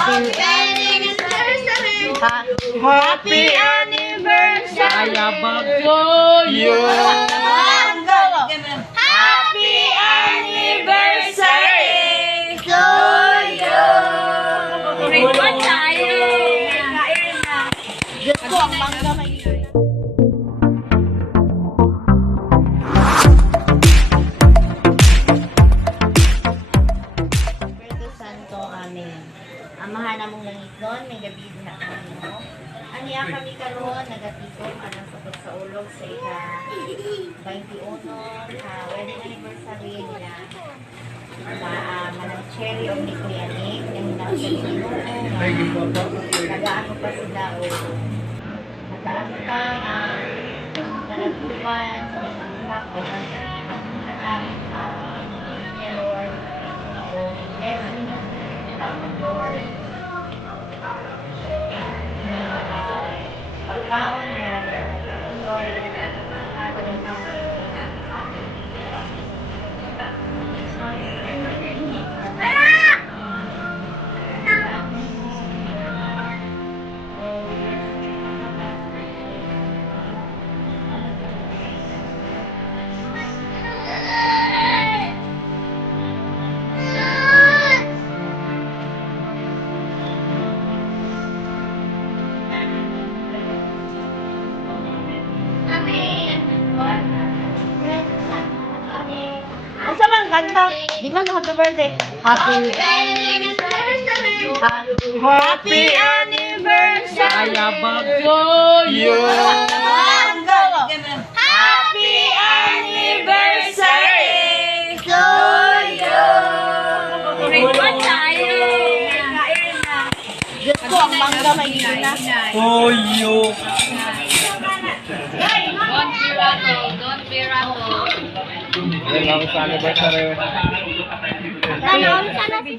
Happy anniversary! Happy anniversary! Ayabag ko yun! Happy anniversary to you! Kumain tayo! Diyos ko, ang mangga may Santo, amen. Amahan namong langit doon, may gabi din na kami mo. Aniya kami karoon, nagatipon, anang sakot sa ulog sa ika-21, wedding anniversary nila. Manang cherry o ni Kuya Nick, na hinang sa Ginoo, nagaano pa sila o nataas pa, nagtuman, hapon, Lord, blessing, Lord, pagkaon niya, Lord, asa man kanta? Di ba happy birthday? Happy anniversary! Happy anniversary! Ayabag ko yun! Happy anniversary to you! Kumain tayo! Diyos ko, ang mangga may na. Toyo! Don't be rattled. Yan lang sa anniversary. Ano, sana si